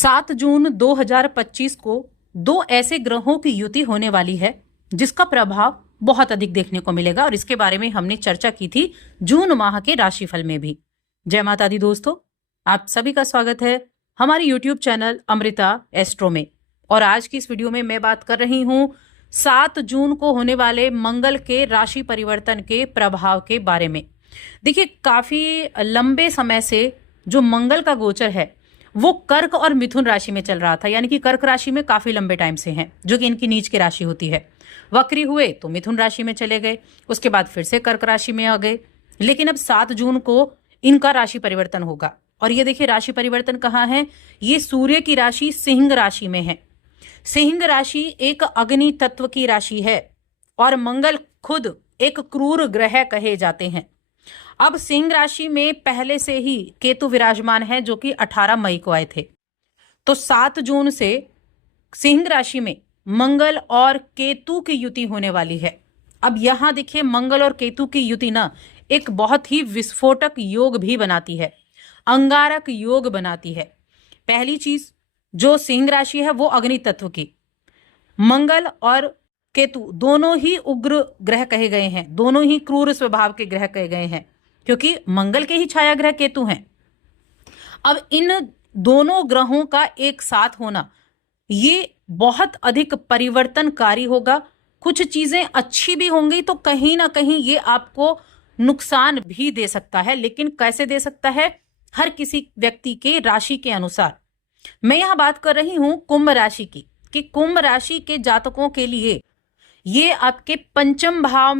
7 जून 2025 को दो ऐसे ग्रहों की युति होने वाली है जिसका प्रभाव बहुत अधिक देखने को मिलेगा और इसके बारे में हमने चर्चा की थी जून माह के राशिफल में भी। जय माता दी दोस्तों, आप सभी का स्वागत है हमारे यूट्यूब चैनल अमृता एस्ट्रो में। और आज की इस वीडियो में मैं बात कर रही हूं 7 जून को होने वाले मंगल के राशि परिवर्तन के प्रभाव के बारे में। देखिए, काफी लंबे समय से जो मंगल का गोचर है वो कर्क और मिथुन राशि में चल रहा था, यानी कि कर्क राशि में काफी लंबे टाइम से हैं, जो कि इनकी नीच की राशि होती है। वक्री हुए तो मिथुन राशि में चले गए, उसके बाद फिर से कर्क राशि में आ गए, लेकिन अब 7 जून को इनका राशि परिवर्तन होगा। और ये देखिए, राशि परिवर्तन कहाँ है? ये सूर्य की राशि सिंह राशि में है। सिंह राशि एक अग्नि तत्व की राशि है और मंगल खुद एक क्रूर ग्रह कहे जाते हैं। अब सिंह राशि में पहले से ही केतु विराजमान है, जो कि 18 मई को आए थे। तो 7 जून से सिंह राशि में मंगल और केतु की युति होने वाली है। अब यहां देखिए, मंगल और केतु की युति ना एक बहुत ही विस्फोटक योग भी बनाती है, अंगारक योग बनाती है। पहली चीज, जो सिंह राशि है वो अग्नि तत्व की, मंगल और केतु दोनों ही उग्र ग्रह कहे गए हैं, दोनों ही क्रूर स्वभाव के ग्रह कहे गए हैं, क्योंकि मंगल के ही छाया ग्रह केतु हैं। अब इन दोनों ग्रहों का एक साथ होना ये बहुत अधिक परिवर्तनकारी होगा। कुछ चीजें अच्छी भी होंगी तो कहीं ना कहीं ये आपको नुकसान भी दे सकता है, लेकिन कैसे दे सकता है? हर किसी व्यक्ति के राशि के अनुसार। मैं यहां बात कर रही हूं कुंभ राशि की, कि कुंभ राशि के जातकों के लिए ये आपके सप्तम भाव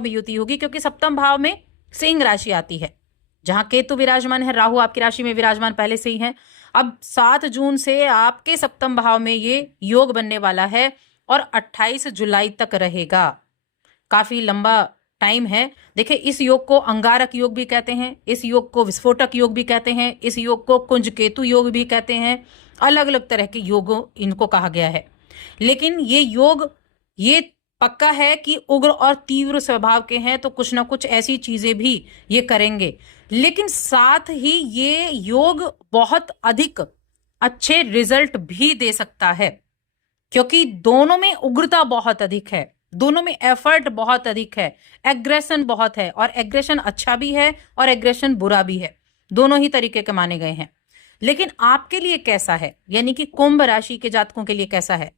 में युति होगी, क्योंकि सप्तम भाव में सिंह राशि आती है, जहां केतु विराजमान है, राहु आपकी राशि में विराजमान पहले से ही है। अब 7 जून से आपके सप्तम भाव में ये योग बनने वाला है और 28 जुलाई तक रहेगा। काफी लंबा टाइम है। देखिए, इस योग को अंगारक योग भी कहते हैं, इस योग को विस्फोटक योग भी कहते हैं, इस योग को कुंज केतु योग भी कहते हैं। अलग अलग तरह के योगों इनको कहा गया है, लेकिन ये योग ये पक्का है कि उग्र और तीव्र स्वभाव के हैं, तो कुछ ना कुछ ऐसी चीजें भी ये करेंगे। लेकिन साथ ही ये योग बहुत अधिक अच्छे रिजल्ट भी दे सकता है, क्योंकि दोनों में उग्रता बहुत अधिक है, दोनों में एफर्ट बहुत अधिक है, एग्रेशन बहुत है, और एग्रेशन अच्छा भी है और एग्रेशन बुरा भी है, दोनों ही तरीके के माने गए हैं। लेकिन आपके लिए कैसा है, यानी कि कुंभ राशि के जातकों के लिए कैसा है?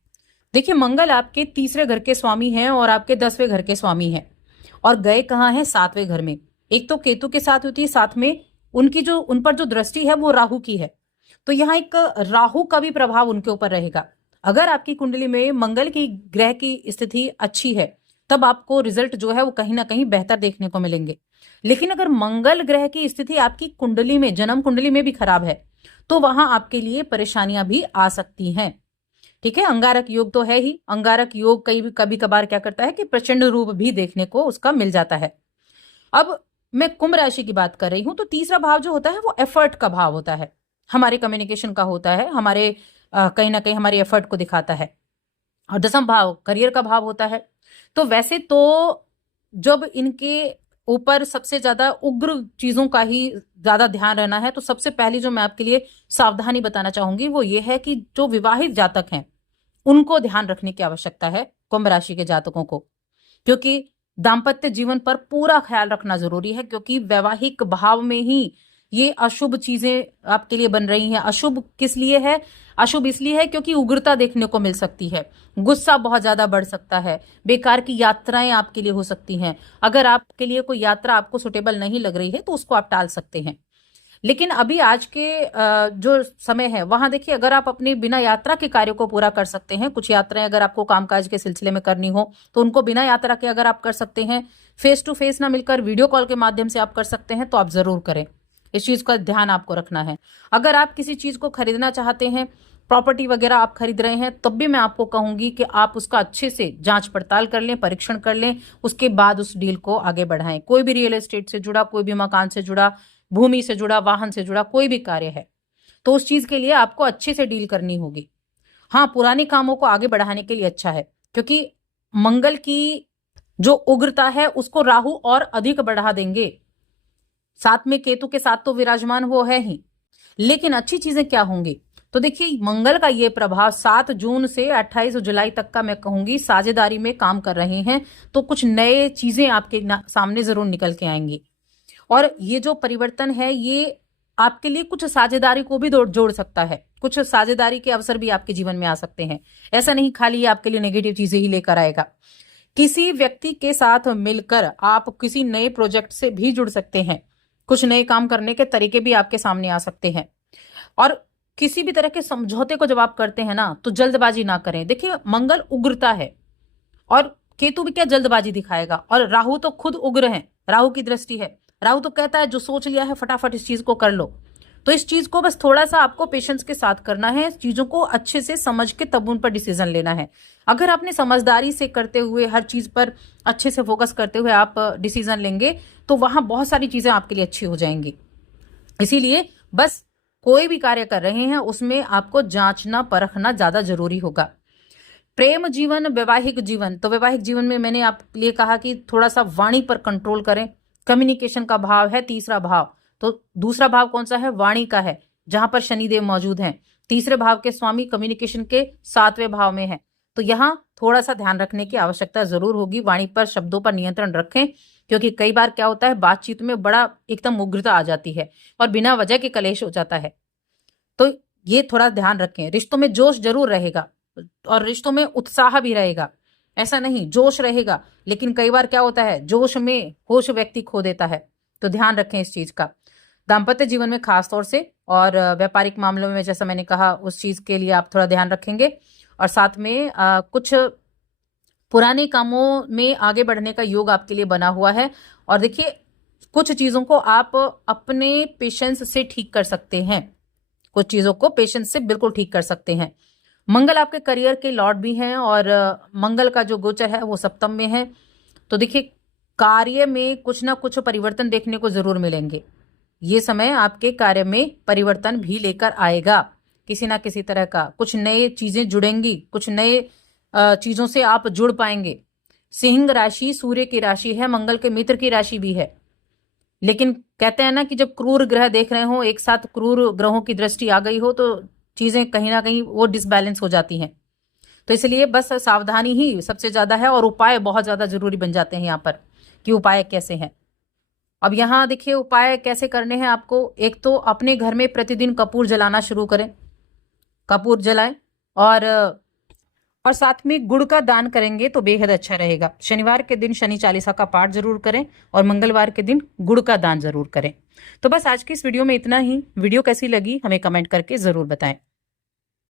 देखिए, मंगल आपके तीसरे घर के स्वामी हैं और आपके 10वें घर के स्वामी हैं, और गए कहाँ हैं? 7वें घर में। एक तो केतु के साथ होती है, साथ में उन पर जो दृष्टि है वो राहु की है, तो यहाँ एक राहु का भी प्रभाव उनके ऊपर रहेगा। अगर आपकी कुंडली में मंगल की ग्रह की स्थिति अच्छी है, तब आपको रिजल्ट जो है वो कहीं ना कहीं बेहतर देखने को मिलेंगे। लेकिन अगर मंगल ग्रह की स्थिति आपकी कुंडली में, जन्म कुंडली में भी खराब है, तो वहां आपके लिए परेशानियां भी आ सकती हैं। ठीक है, अंगारक योग तो है ही। अंगारक योग कभी कभार क्या करता है कि प्रचंड रूप भी देखने को उसका मिल जाता है। अब मैं कुंभ राशि की बात कर रही हूं, तो तीसरा भाव जो होता है वो एफर्ट का भाव होता है, हमारे कम्युनिकेशन का होता है, हमारे कहीं ना कहीं हमारे एफर्ट को दिखाता है। और 10वां भाव करियर का भाव होता है। तो वैसे तो जब इनके ऊपर सबसे ज्यादा उग्र चीजों का ही ज्यादा ध्यान रहना है, तो सबसे पहली जो मैं आपके लिए सावधानी बताना चाहूंगी वो ये है कि जो विवाहित जातक हैं उनको ध्यान रखने की आवश्यकता है, कुंभ राशि के जातकों को, क्योंकि दाम्पत्य जीवन पर पूरा ख्याल रखना जरूरी है, क्योंकि वैवाहिक भाव में ही ये अशुभ चीजें आपके लिए बन रही हैं। अशुभ किस लिए है? अशुभ इसलिए है क्योंकि उग्रता देखने को मिल सकती है, गुस्सा बहुत ज्यादा बढ़ सकता है, बेकार की यात्राएं आपके लिए हो सकती हैं। अगर आपके लिए कोई यात्रा आपको सुटेबल नहीं लग रही है तो उसको आप टाल सकते हैं। लेकिन अभी आज के जो समय है वहां देखिए, अगर आप अपनी बिना यात्रा के कार्यों को पूरा कर सकते हैं, कुछ यात्राएं अगर आपको कामकाज के सिलसिले में करनी हो तो उनको बिना यात्रा के अगर आप कर सकते हैं, फेस टू फेस ना मिलकर वीडियो कॉल के माध्यम से आप कर सकते हैं, तो आप जरूर करें। इस चीज का ध्यान आपको रखना है। अगर आप किसी चीज को खरीदना चाहते हैं, प्रॉपर्टी वगैरह आप खरीद रहे हैं, तब भी मैं आपको कहूंगी कि आप उसका अच्छे से जांच पड़ताल कर लें, परीक्षण कर लें, उसके बाद उस डील को आगे बढ़ाएं। कोई भी रियल एस्टेट से जुड़ा, कोई भी मकान से जुड़ा, भूमि से जुड़ा, वाहन से जुड़ा कोई भी कार्य है, तो उस चीज के लिए आपको अच्छे से डील करनी होगी। हाँ, पुराने कामों को आगे बढ़ाने के लिए अच्छा है, क्योंकि मंगल की जो उग्रता है उसको राहु और अधिक बढ़ा देंगे। साथ में केतु के साथ तो विराजमान वो है ही, लेकिन अच्छी चीजें क्या होंगी, तो देखिए मंगल का ये प्रभाव 7 जून से 28 जुलाई तक का मैं कहूंगी साझेदारी में काम कर रहे हैं, तो कुछ नए चीजें आपके सामने जरूर निकल के आएंगी। और ये जो परिवर्तन है ये आपके लिए कुछ साझेदारी को भी जोड़ सकता है, कुछ साझेदारी के अवसर भी आपके जीवन में आ सकते हैं। ऐसा नहीं खाली आपके लिए नेगेटिव चीजें ही लेकर आएगा। किसी व्यक्ति के साथ मिलकर आप किसी नए प्रोजेक्ट से भी जुड़ सकते हैं, कुछ नए काम करने के तरीके भी आपके सामने आ सकते हैं। और किसी भी तरह के समझौते को जब आप करते हैं ना, तो जल्दबाजी ना करें। देखिए मंगल उग्रता है और केतु भी क्या जल्दबाजी दिखाएगा, और राहु तो खुद उग्र है, राहु की दृष्टि है। राहु तो कहता है जो सोच लिया है फटाफट इस चीज को कर लो। तो इस चीज को बस थोड़ा सा आपको पेशेंस के साथ करना है, चीजों को अच्छे से समझ के तब उन पर डिसीजन लेना है। अगर आपने समझदारी से करते हुए हर चीज पर अच्छे से फोकस करते हुए आप डिसीजन लेंगे तो वहां बहुत सारी चीजें आपके लिए अच्छी हो जाएंगी। इसीलिए बस कोई भी कार्य कर रहे हैं उसमें आपको जांचना परखना ज्यादा जरूरी होगा। प्रेम जीवन, वैवाहिक जीवन, तो वैवाहिक जीवन में मैंने आपके लिए कहा कि थोड़ा सा वाणी पर कंट्रोल करें। कम्युनिकेशन का भाव है तीसरा भाव, तो दूसरा भाव कौन सा है, वाणी का है, जहां पर शनिदेव मौजूद हैं। तीसरे भाव के स्वामी कम्युनिकेशन के 7वें भाव में है, तो यहाँ थोड़ा सा ध्यान रखने की आवश्यकता जरूर होगी। वाणी पर, शब्दों पर नियंत्रण रखें, क्योंकि कई बार क्या होता है बातचीत में बड़ा एकदम उग्रता आ जाती है और बिना वजह के कलेश हो जाता है, तो ये थोड़ा ध्यान रखें। रिश्तों में जोश जरूर रहेगा और रिश्तों में उत्साह भी रहेगा, ऐसा नहीं जोश रहेगा, लेकिन कई बार क्या होता है जोश में होश व्यक्ति खो देता है, तो ध्यान रखें इस चीज का। दाम्पत्य जीवन में खास तौर से और व्यापारिक मामलों में जैसा मैंने कहा उस चीज के लिए आप थोड़ा ध्यान रखेंगे। और साथ में कुछ पुराने कामों में आगे बढ़ने का योग आपके लिए बना हुआ है। और देखिए कुछ चीजों को आप अपने पेशेंस से ठीक कर सकते हैं, कुछ चीजों को पेशेंस से बिल्कुल ठीक कर सकते हैं। मंगल आपके करियर के लॉर्ड भी हैं और मंगल का जो गोचर है वो सप्तम में है, तो देखिए कार्य में कुछ ना कुछ परिवर्तन देखने को जरूर मिलेंगे। ये समय आपके कार्य में परिवर्तन भी लेकर आएगा, किसी ना किसी तरह का कुछ नए चीजें जुड़ेंगी, कुछ नए चीजों से आप जुड़ पाएंगे। सिंह राशि सूर्य की राशि है, मंगल के मित्र की राशि भी है, लेकिन कहते हैं ना कि जब क्रूर ग्रह देख रहे हो, एक साथ क्रूर ग्रहों की दृष्टि आ गई हो, तो चीजें कहीं ना कहीं वो डिसबैलेंस हो जाती हैं। तो इसलिए बस सावधानी ही सबसे ज्यादा है और उपाय बहुत ज्यादा जरूरी बन जाते हैं यहाँ पर कि उपाय कैसे हैं। अब यहाँ देखिए उपाय कैसे करने हैं आपको। एक तो अपने घर में प्रतिदिन कपूर जलाना शुरू करें, कपूर जलाएं, और साथ में गुड़ का दान करेंगे तो बेहद अच्छा रहेगा। शनिवार के दिन शनि चालीसा का पाठ जरूर करें और मंगलवार के दिन गुड़ का दान जरूर करें। तो बस आज की इस वीडियो में इतना ही। वीडियो कैसी लगी हमें कमेंट करके जरूर बताएं।